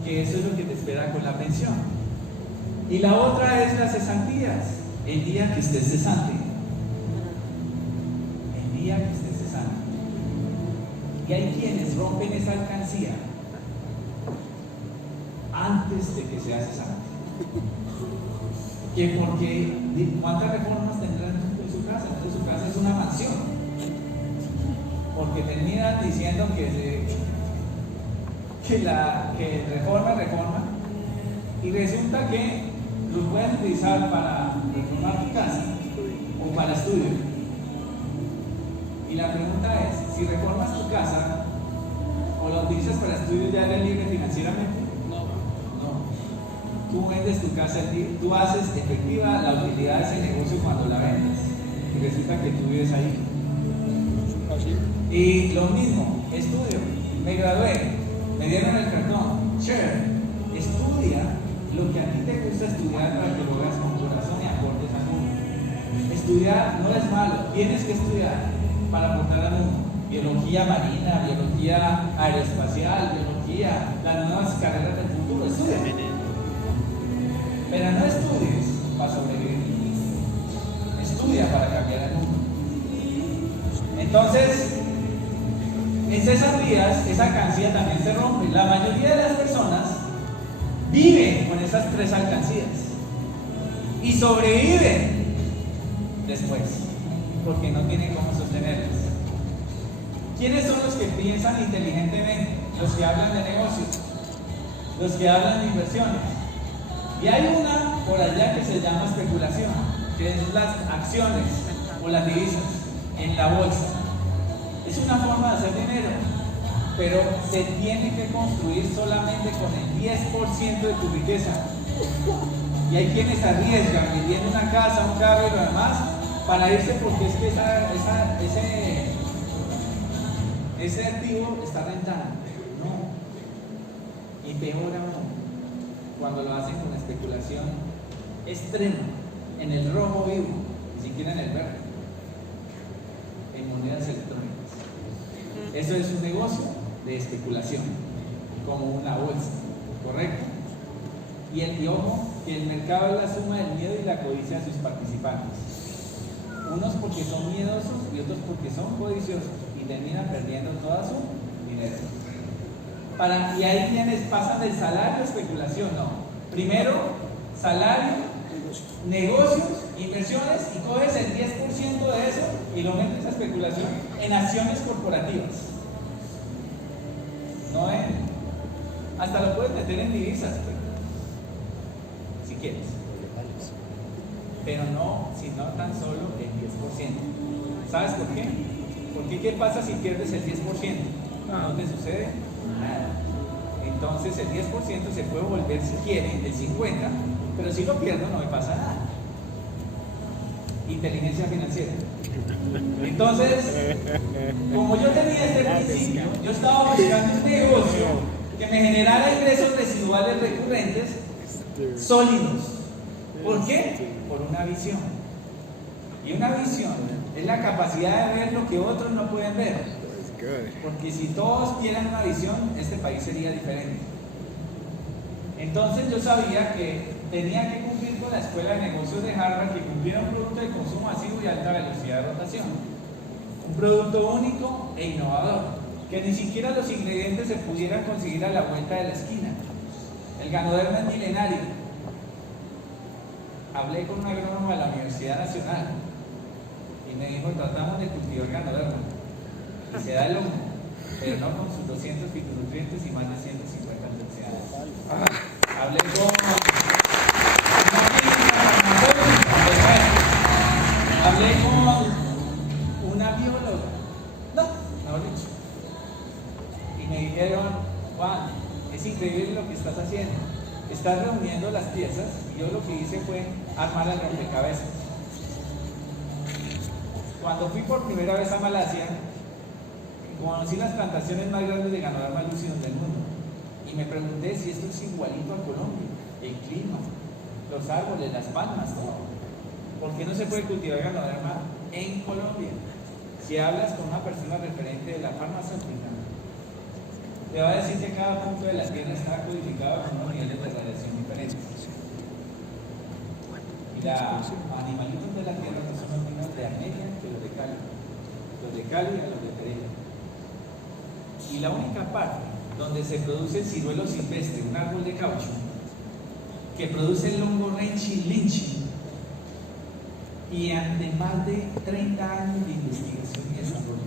que eso es lo que te espera con la pensión. Y la otra es las cesantías. El día que estés cesante. El día que estés cesante. Y hay quienes rompen esa alcancía antes de que sea cesante. Que porque ¿cuántas reformas tendrán en su casa? Entonces su casa es una mansión. Porque terminan diciendo que reforma, y resulta que lo pueden utilizar para reformar tu casa o para estudio. Y la pregunta es, si reformas tu casa o la utilizas para estudio, ¿ya eres libre financieramente? No. Tú vendes tu casa, tú haces efectiva la utilidad de ese negocio cuando la vendes y resulta que tú vives ahí. Y lo mismo, estudio, me gradué, me dieron el cartón, share, estudia lo que a ti te gusta estudiar para que lo hagas con corazón y aportes al mundo. Estudiar no es malo, tienes que estudiar para aportar al mundo. Biología marina, biología aeroespacial, biología, las nuevas carreras del futuro, estudia. Pero no estudies para sobrevivir, estudia para cambiar el mundo. Entonces, en cesantías, esa alcancía también se rompe. La mayoría de las personas viven con esas 3 alcancías y sobreviven después, porque no tienen cómo sostenerlas. ¿Quiénes son los que piensan inteligentemente? Los que hablan de negocios, los que hablan de inversiones. Y hay una por allá que se llama especulación, que es las acciones o las divisas en la bolsa. Es una forma de hacer dinero, pero se tiene que construir solamente con el 10% de tu riqueza. Y hay quienes arriesgan vendiendo una casa, un carro y lo demás para irse porque es que ese activo está rentando. No. Y peor aún, cuando lo hacen con especulación extrema, en el rojo vivo, ni siquiera en el verde, en monedas electrónicas. Eso es un negocio de especulación, como una bolsa, ¿correcto? Y ojo, que el mercado es la suma del miedo y la codicia de sus participantes. Unos porque son miedosos y otros porque son codiciosos y terminan perdiendo todo su dinero. Y ahí pasan del salario a especulación, no. Primero, salario, negocios, inversiones, y coges el 10% de eso y lo metes a especulación en acciones corporativas. No hasta lo puedes meter en divisas, si quieres. Pero no, si no tan solo el 10%. ¿Sabes por qué? Porque ¿qué pasa si pierdes el 10%? No te sucede nada. Entonces el 10% se puede volver, si quieren, el 50%, pero si lo pierdo no me pasa nada. Inteligencia financiera. Entonces, como yo tenía este principio, yo estaba buscando un negocio que me generara ingresos residuales recurrentes sólidos. ¿Por qué? Por una visión. Y una visión es la capacidad de ver lo que otros no pueden ver. Porque si todos tienen una visión, este país sería diferente. Entonces yo sabía que tenía que cumplir con la Escuela de Negocios de Harvard, que cumpliera un producto de consumo masivo y alta velocidad de rotación. Un producto único e innovador, que ni siquiera los ingredientes se pudieran conseguir a la vuelta de la esquina. El ganoderma es milenario. Hablé con un agrónomo de la Universidad Nacional y me dijo: tratamos de cultivar ganoderma y se da el lomo, pero no con sus 200 fitonutrientes y más de 150 antioxidantes. Hablé con una bióloga, no dicho, y me dijeron: Juan, es increíble lo que estás haciendo, estás reuniendo las piezas. Y yo lo que hice fue armar el rompecabezas. Cuando fui por primera vez a Malasia, conocí las plantaciones más grandes de ganoderma lúcido del mundo y me pregunté si esto es igualito a Colombia, el clima, los árboles, las palmas, todo. ¿Por qué no se puede cultivar ganoderma en Colombia? Si hablas con una persona referente de la farmacéutica, te va a decir que cada punto de la tierra está codificado con unos niveles de radiación diferentes. Y los animalitos de la tierra no son los mismos de Armenia que los de Cali. Los de Cali a los de Pereira. Y la única parte donde se produce el ciruelo silvestre, un árbol de caucho, que produce el hongo Renchi Lynchi, y ante más de 30 años de investigación y desarrollo,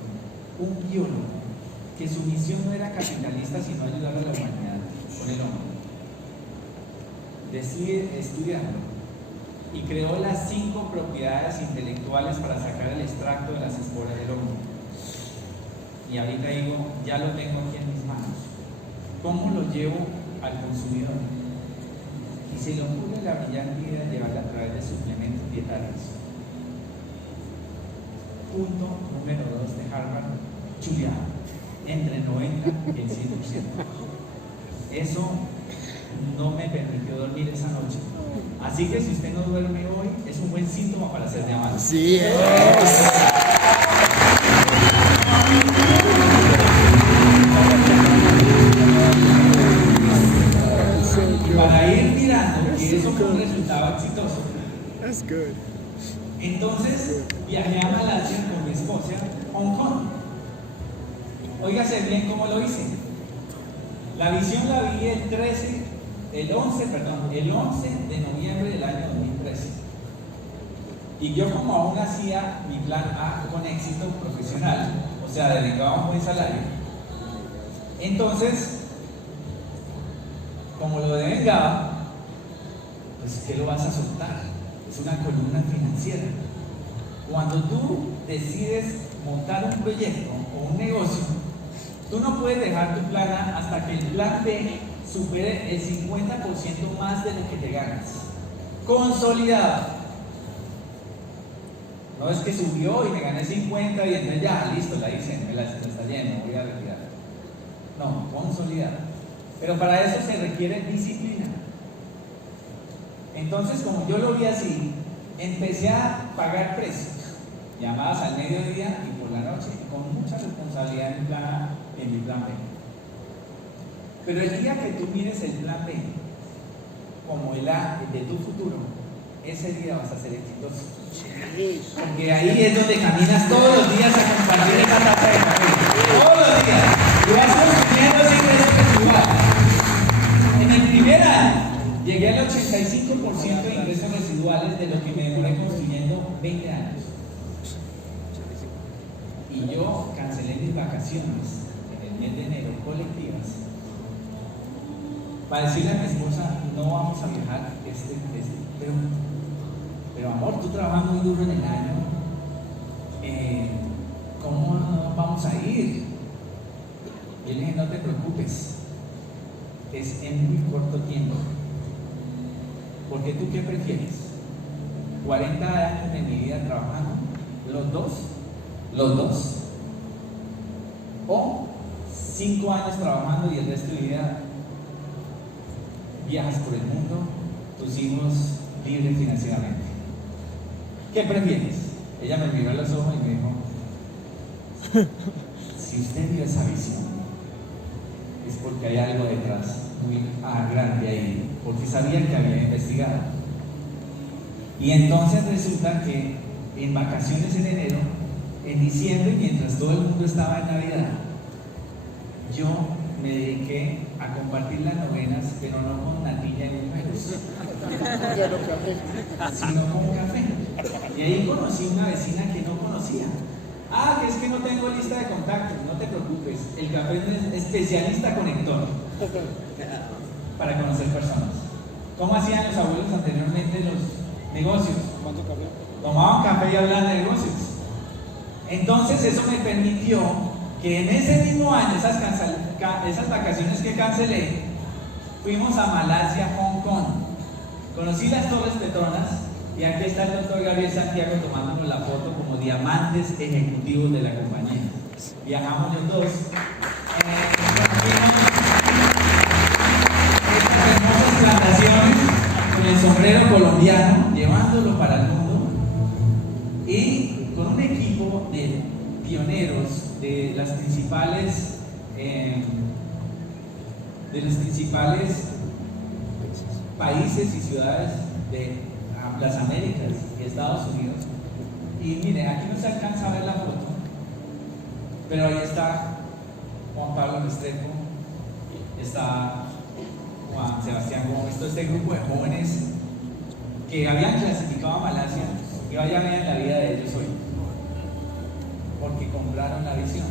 un biólogo que su misión no era capitalista sino ayudar a la humanidad con el hongo, decide estudiarlo y creó las 5 propiedades intelectuales para sacar el extracto de las esporas del hongo. Y ahorita digo, ya lo tengo aquí en mis manos. ¿Cómo lo llevo al consumidor? Y se le ocurre la brillante idea de llevarla a través de suplementos dietarios. Punto número 2 de Harvard: chuleado, entre el 90 y el 100%. Eso no me permitió dormir esa noche. Así que si usted no duerme hoy, es un buen síntoma para ser diamante. Sí es. Y para ir mirando que eso fue un resultado exitoso, That's good. entonces viajé a Malasia con mi esposa, Hong Kong. Óigase bien cómo lo hice. La visión la vi el 11 de noviembre del año 2013. Y yo, como aún hacía mi plan A con éxito profesional, o sea, dedicaba un buen salario, entonces, como lo devengaba, pues ¿qué lo vas a soltar? Es una columna financiera. Cuando tú decides montar un proyecto o un negocio, tú no puedes dejar tu plan A hasta que el plan B supere el 50% más de lo que te ganas. Consolidado. No es que subió y me gané 50 y entonces ya, listo, la hice, me la está lleno, voy a retirar. No, consolidar. Pero para eso se requiere disciplina. Entonces, como yo lo vi así, empecé a pagar precios, llamadas al mediodía y por la noche, con mucha responsabilidad en mi plan B. Pero el día que tú mires el plan B como el A de tu futuro, ese día vas a ser exitoso. Porque ahí es donde caminas todos los días a compartir esa taza de café. Todos los días. Y vas consumiendo ese ingreso residual. En el primer año llegué al 85% de ingresos residuales de lo que me demoré construyendo 20 años. Y yo cancelé mis vacaciones en el mes de enero colectivas para decirle a mi esposa, no vamos a viajar pero amor, tú trabajas muy duro en el año, ¿cómo no vamos a ir? Y le dije, no te preocupes, es en muy corto tiempo. Porque tú, ¿qué prefieres? 40 años de mi vida trabajando, los dos, o 5 años trabajando y el resto de tu vida viajas por el mundo, tus hijos libres financieramente. ¿Qué prefieres? Ella me miró a los ojos y me dijo, si usted vio esa visión, es porque hay algo detrás muy grande ahí, porque sabía que había investigado. Y entonces resulta que en vacaciones en enero, en diciembre, mientras todo el mundo estaba en Navidad, yo me dediqué a compartir las novenas, pero no con natilla y números, sino con café. Y ahí conocí una vecina que no conocía. Que es que no tengo lista de contactos. No te preocupes, el café es especialista conector para conocer personas. ¿Cómo hacían los abuelos anteriormente los negocios? Tomaban café y hablaban de negocios. Entonces eso me permitió que en ese mismo año, esas vacaciones que cancelé, fuimos a Malasia, Hong Kong. Conocí las Torres Petronas y aquí está el doctor Gabriel Santiago tomándonos la foto como diamantes ejecutivos de la compañía. Viajamos los dos. Estas hermosas plantaciones con el sombrero colombiano, llevándolo para el mundo y con un equipo de pioneros de los principales países y ciudades de las Américas y Estados Unidos. Y mire, aquí no se alcanza a ver la foto, pero ahí está Juan Pablo Restrepo, está Juan Sebastián Gómez, todo este grupo de jóvenes que habían clasificado a Malasia, y vaya vean la vida de ellos hoy, porque compraron la visión.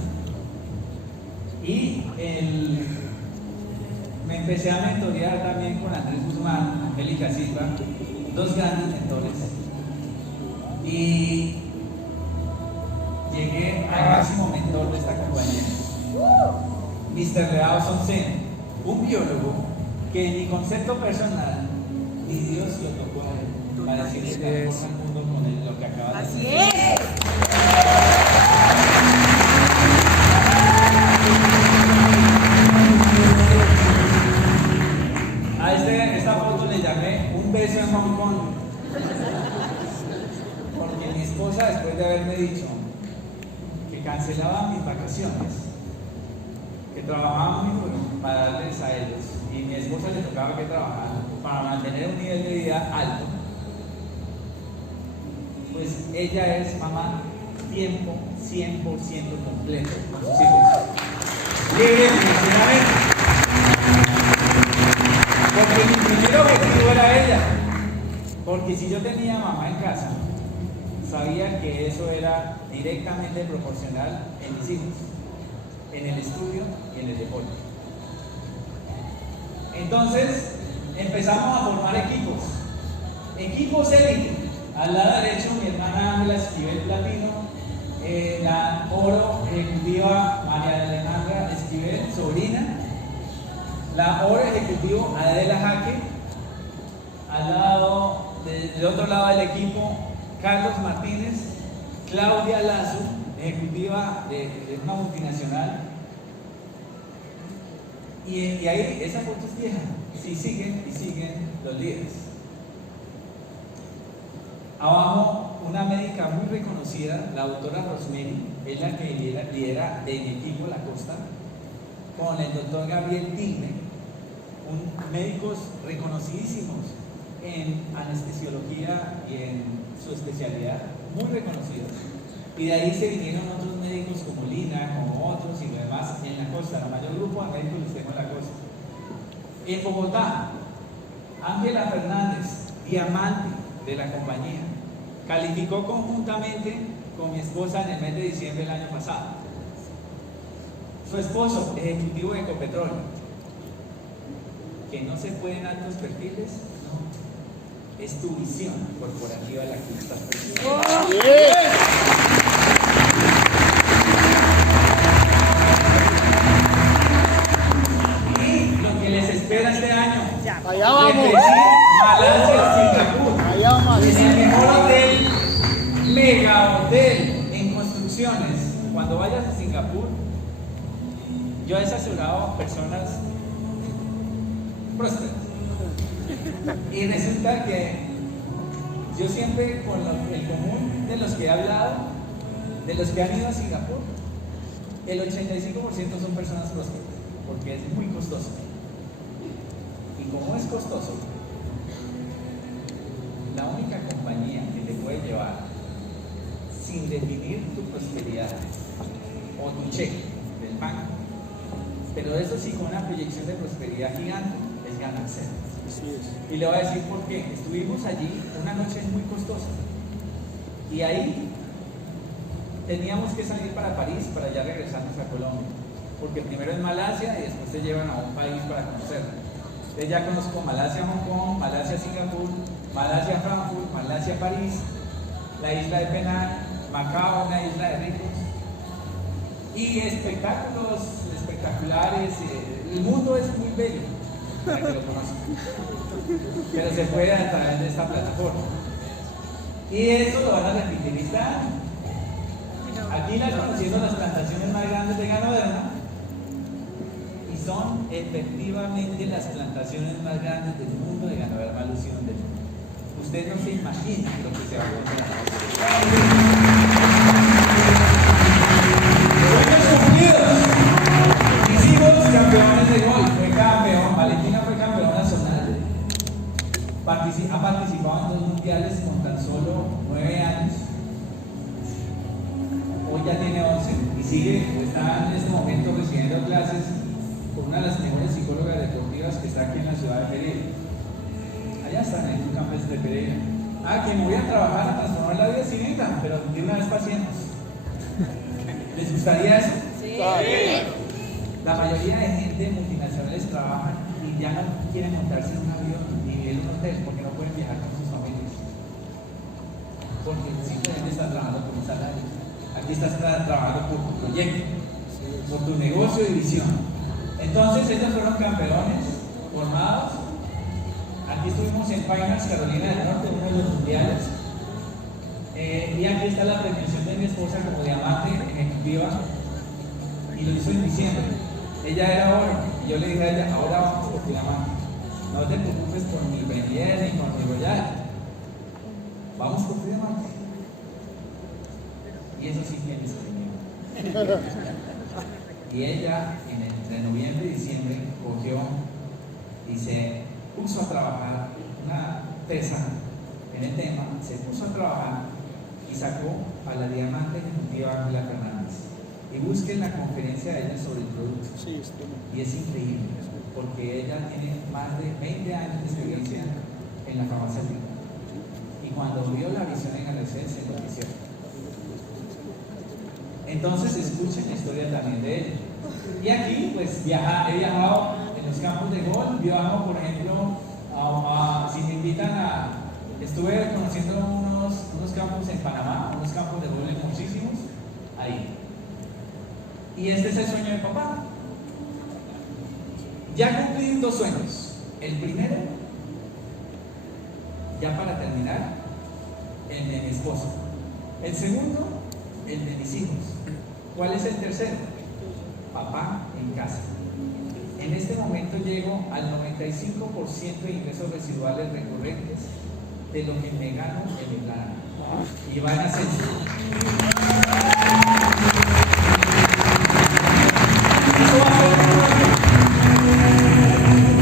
Y me empecé a mentorear también con Andrés Guzmán, Angélica Silva, dos grandes mentores. Y llegué al máximo mentor de esta compañía, Mr. Leao Sonsen, un biólogo que en mi concepto personal, ni Dios lo tocó a él para decirle que transforma el mundo con lo que acaba de hacer. ¡Así es! A esta foto le llamé un beso en Hong Kong, porque mi esposa, después de haberme dicho que cancelaba mis vacaciones, que trabajaba muy duro para darles a ellos, y mi esposa le tocaba que trabajara para mantener un nivel de vida alto, pues ella es mamá tiempo 100% completo con sus hijos, libre financieramente. Porque mi primer objetivo era ella. Porque si yo tenía mamá en casa, sabía que eso era directamente proporcional en mis hijos, en el estudio y en el deporte. Entonces empezamos a formar equipos élite. Al lado derecho mi hermana Ángela Esquivel Platino, la oro ejecutiva María Alejandra Esquivel, sobrina. La oro ejecutivo Adela Jaque, del otro lado del equipo Carlos Martínez, Claudia Lazo, ejecutiva de una multinacional. Y ahí esa foto es vieja. Sí, siguen los líderes. Abajo, una médica muy reconocida, la doctora Rosemary, es la que lidera de equipo La Costa, con el doctor Gabriel Tigre, médicos reconocidísimos en anestesiología y en su especialidad, muy reconocidos. Y de ahí se vinieron otros médicos como Lina, como otros y lo demás en La Costa, el mayor grupo de médicos los tengo en La Costa. En Bogotá, Ángela Fernández, diamante de la compañía, calificó conjuntamente con mi esposa en el mes de diciembre del año pasado. Su esposo, ejecutivo de Ecopetrol, que no se pueden altos perfiles, no, es tu visión corporativa la que estás persiguiendo. Y lo que les espera este año, Allá vamos. Malasia, Singapur, Allá vamos. es el mejor hotel, mega hotel en construcciones. Cuando vayas a Singapur, yo he asesorado a personas prósperas. Y resulta que yo siempre, con el común de los que he hablado, de los que han ido a Singapur, el 85% son personas prósperas, porque es muy costoso. Y como es costoso, la única compañía que te puede llevar sin definir tu prosperidad o tu cheque del banco, pero eso sí con una proyección de prosperidad gigante, es Ganacel. Y le voy a decir por qué. Estuvimos allí una noche muy costosa y ahí teníamos que salir para París para ya regresarnos a Colombia, porque primero es Malasia y después te llevan a un país para conocerlo. Entonces ya conozco Malasia, Hong Kong, Malasia, Singapur, Malasia, Frankfurt, Malasia, París, la isla de Penang, Macao, una isla de ricos, y espectáculos espectaculares. El mundo es muy bello para que lo conozcan, pero se puede a través de esta plataforma. Y eso lo van a repetir este año. Aquí las conociendo las plantaciones más grandes de Ganoderma, y son efectivamente las plantaciones más grandes del mundo de Ganoderma Alusión del mundo. Usted no se imagina lo que se va a encontrar. Sueños cumplidos. Mis hijos campeones de golf, fue campeón, Valentina fue campeona zonal. Ha participado en 2 mundiales con tan solo 9 años. Hoy ya tiene 11 y está en este momento recibiendo clases con una de las mejores psicólogas deportivas que está aquí en la ciudad de Pereira. Allá están en el campus de Pereira. Que me voy a trabajar a transformar la vida civil, pero de una vez pacientes. ¿Les gustaría eso? Sí. La mayoría de gente multinacionales trabajan y ya no quieren montarse en un avión ni vivir en un hotel porque no pueden viajar con sus familias. Porque simplemente están trabajando por un salario. Aquí estás trabajando por tu proyecto, por tu negocio y visión. Entonces ellos fueron campeones formados. Aquí estuvimos en Painas, Carolina del Norte, uno de los mundiales. Y aquí está la premiación de mi esposa como diamante ejecutiva. Y lo hizo en diciembre. Ella era oro. Y yo le dije a ella, ahora vamos por tu diamante. No te preocupes por mi Premier ni por mi Royal. Vamos por tu diamante. Y eso sí tiene su dinero. Y ella, entre noviembre y diciembre, cogió y se puso a trabajar una tesa en el tema, se puso a trabajar y sacó a la diamante ejecutiva Ángela Fernández. Y busquen la conferencia de ella sobre el producto. Y es increíble, porque ella tiene más de 20 años de experiencia en la farmacéutica. Y cuando vio la visión en Ganacel, se enloqueció. Entonces escuchen la historia también de ella. Y aquí pues he viajado en los campos de golf. Viajo, por ejemplo, si me invitan estuve conociendo unos campos en Panamá, unos campos de golf muchísimos ahí. Y este es el sueño de papá. Ya cumplí 2 sueños. El primero, ya para terminar, el de mi esposa. El segundo, el de mis hijos. ¿Cuál es el tercero? Papá en casa. En este momento llego al 95% de ingresos residuales recurrentes de lo que me gano en mi plan. Y van a ser.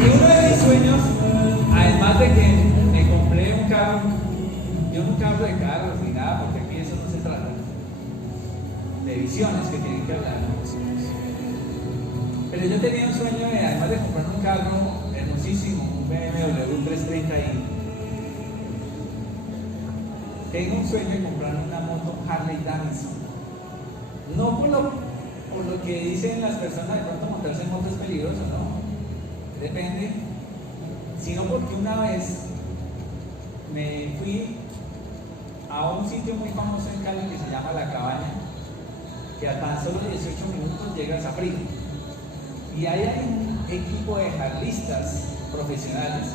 Y uno de mis sueños, además de que me compré un carro, yo nunca hablo de carros ni nada, porque aquí eso no se trata, de visiones que tienen que hablar. Pero yo tenía un sueño de, además de comprar un carro hermosísimo, un BMW 330i, tengo un sueño de comprar una moto Harley Davidson. No por lo que dicen las personas, de pronto montarse en moto es peligroso, no, depende, sino porque una vez me fui a un sitio muy famoso en Cali que se llama La Cabaña, que a tan solo 18 minutos llegas a Frío. Y ahí hay un equipo de harlistas profesionales.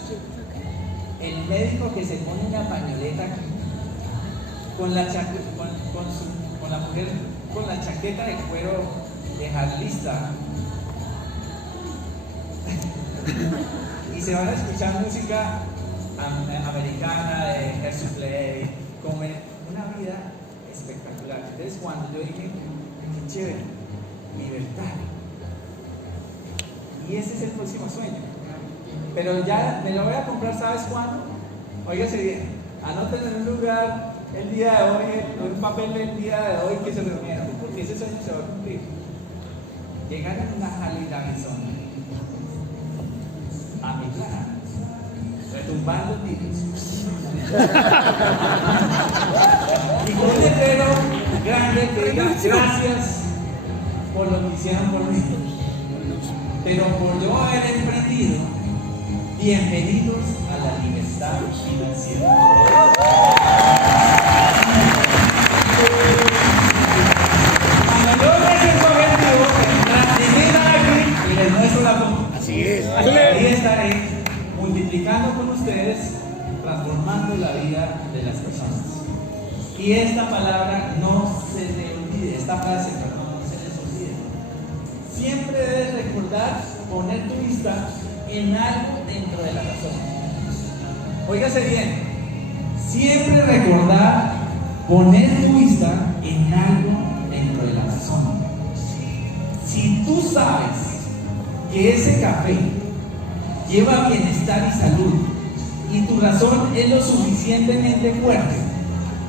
El médico que se pone una pañoleta aquí, con la mujer con la chaqueta de cuero de harlista, y se van a escuchar música americana de Air Supply, como una vida espectacular. Entonces, cuando yo dije, qué chévere, libertad. Y ese es el próximo sueño. Pero ya me lo voy a comprar, ¿sabes cuándo? Óigase bien, anoten en un lugar el día de hoy, un papel del día de hoy que se reunieron, porque ese sueño se va a cumplir. Llegar en una Harley Davidson a mi plan, retumbando tiros. Y con un letrero grande que diga gracias por lo que hicieron por mí. Pero por yo haber emprendido, bienvenidos a la libertad financiera. Cuando yo me siento objetivo, transmitirla aquí y les muestro la foto. Así es. Ahí estaré multiplicando con ustedes, transformando la vida de las personas. Y esta palabra no se le olvide, esta frase, perdón, no se les olvide. Siempre debes recordar poner tu vista en algo dentro de la razón. Óigase bien, siempre recordar poner tu vista en algo dentro de la razón. Si tú sabes que ese café lleva bienestar y salud y tu razón es lo suficientemente fuerte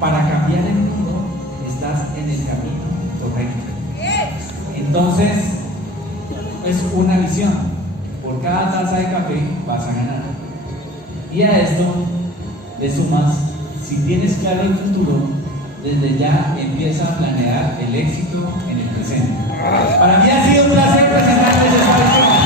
para cambiar el mundo, estás en el camino correcto. Entonces, es una visión. Por cada taza de café vas a ganar. Y a esto le sumas, si tienes claro el futuro, desde ya empieza a planear el éxito en el presente. Para mí ha sido un placer presentarles esta visión.